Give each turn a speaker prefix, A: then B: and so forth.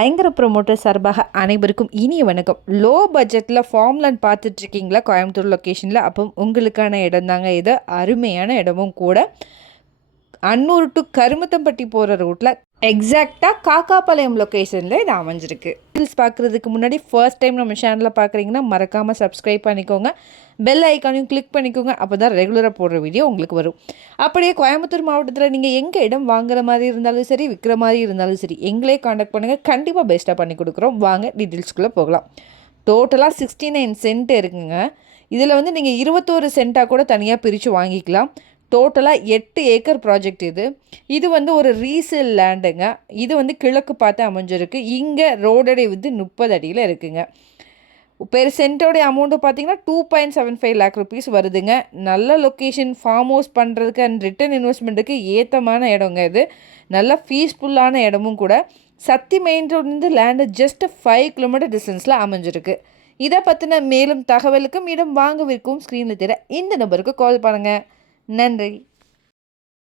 A: ஐங்கர promoter சார்பாக அனைவருக்கும் இனிய வணக்கம். லோ பட்ஜெட்டில் ஃபார்ம்லேண்ட் பார்த்துட்ருக்கீங்களா? கோயம்புத்தூர் லொக்கேஷனில் அப்போ உங்களுக்கான இடம் தாங்க இது. அருமையான இடமும் கூட. அன்னூர் டு கருமத்தம்பட்டி போகிற ரூட்டில் எக்ஸாக்டாக காக்காப்பாளையம் லொக்கேஷனில் இது அமைஞ்சிருக்கு. ரீல்ஸ் பார்க்குறதுக்கு முன்னாடி ஃபர்ஸ்ட் டைம் நம்ம சேனலில் பார்க்குறீங்கன்னா மறக்காமல் சப்ஸ்கிரைப் பண்ணிக்கோங்க. பெல் ஐக்கானையும் கிளிக் பண்ணிக்கோங்க. அப்போ தான் ரெகுலராக போடுற வீடியோ உங்களுக்கு வரும். அப்படியே கோயம்புத்தூர் மாவட்டத்தில் நீங்கள் எங்கே இடம் வாங்குற மாதிரி இருந்தாலும் சரி விற்கிற மாதிரி இருந்தாலும் சரி எங்களே காண்டாக்ட் பண்ணுங்கள் கண்டிப்பாக பெஸ்ட்டாக பண்ணி கொடுக்குறோம். வாங்க டீட்டெயில்ஸ்குள்ளே போகலாம். டோட்டலாக சிக்ஸ்டி நைன் சென்ட் இருக்குங்க. இதில் வந்து நீங்கள் இருபத்தோரு சென்ட்டாக கூட தனியாக பிரித்து வாங்கிக்கலாம். டோட்டலாக எட்டு ஏக்கர் ப்ராஜெக்ட் இது. இது வந்து ஒரு ரீசேல் லேண்டுங்க இது வந்து கிழக்கு பார்த்து அமைஞ்சிருக்கு. இங்கே ரோடடை வந்து முப்பது அடியில் இருக்குங்க. பெர் சென்ட்டோடைய அமௌண்ட்டு பார்த்தீங்கன்னா two point seven five lakh rupees வருதுங்க. நல்ல லொக்கேஷன் ஃபார்ம் ஹவுஸ் பண்ணுறதுக்கு அண்ட் ரிட்டர்ன் இன்வெஸ்ட்மெண்ட்டுக்கு ஏற்றமான இடங்க இது. நல்ல ஃபீஸ்ஃபுல்லான இடமும் கூட. சக்தி மெயின் ரோட்லேருந்து லேண்டு ஜஸ்ட் ஃபைவ் கிலோமீட்டர் டிஸ்டன்ஸில் அமைஞ்சிருக்கு. இதை பற்றின மேலும் தகவலுக்கும் இடம் வாங்க விற்கும் ஸ்க்ரீனில் தெரிய இந்த நம்பருக்கு கால் பண்ணுங்கள் நன்றி.